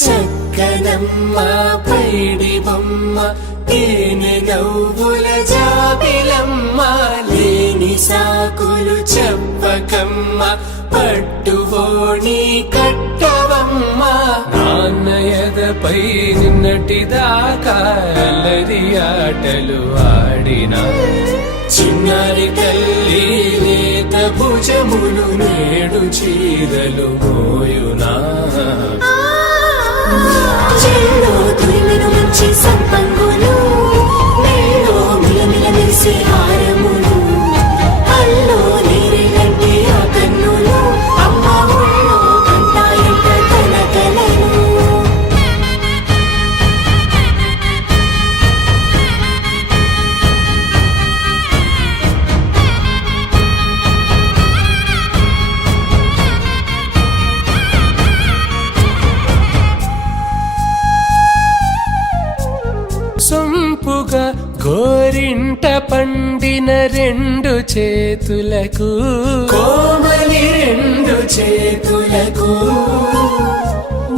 చక్కనమ్మ పైడి బొమ్మ తేనె నవ్వుల జాబిలమ్మ లేని సాకులు చెప్పకమ్మ పట్టువోణి కట్టవమ్మ నాన్నయదపై నిన్నటిదాకా అల్లరి ఆటలు ఆడినా చిన్నారి తల్లి లేత భుజములు నేడు చీరలు మోయునా చెల్లో తురిమిన మంచి సంపంగులు మెల్లో మిలమిల మెరిసే హారములు అల్లో నీరెళ్ళంటే ఆ కన్నులు అమ్మ ఒళ్ళో కంటాయంట కలకలను సొంపుగా గోరింట పండిన రెండు చేతులకు కోమలి రెండు చేతులకు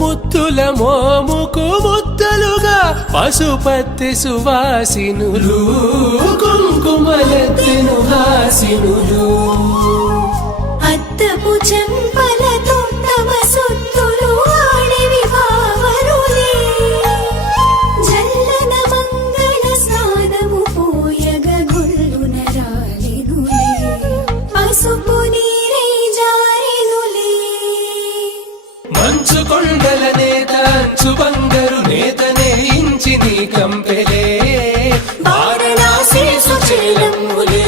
ముత్తుల మోముకు ముద్దలుగా పశుపతి సువాసినులు కుంకుమలెత్తెను హాసినులు అద్దపు చెంపలతో తమ సొత్తులు ఆడివి భావరులే జల్లన మంగళ స్నానము పోయగ గొల్లున రాలినులే పసుపు నీరై జారినులే మంచు కొండల నేత అంచు బంగారు నేతనే ఇంచి నీ కంపెలే వారణాసి సుచేలమ్ములే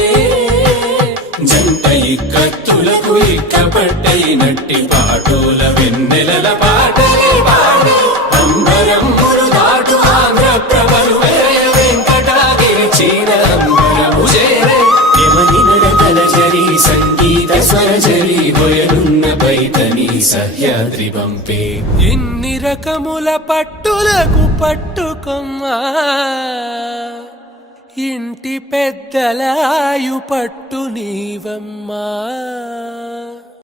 జంట ఇక్కత్తులకు ఇక్కపట్టైనట్టి పాటోల వెన్నెలల పాటలే పాడే అంబరమ్ములు దాటు ఆంధ్ర ప్రభలు వేయ వెంకటాగిరి చీర అంబరము చేరే యమని నడకల జరి సంగీత స్వరజరి బొయలున్న పైతని సహ్యాద్రి పంపే ఇన్ని రకముల పట్టులకు పట్టుకొమ్మా ఇంటి పెద్దలాయు పట్టు నీవమ్మా.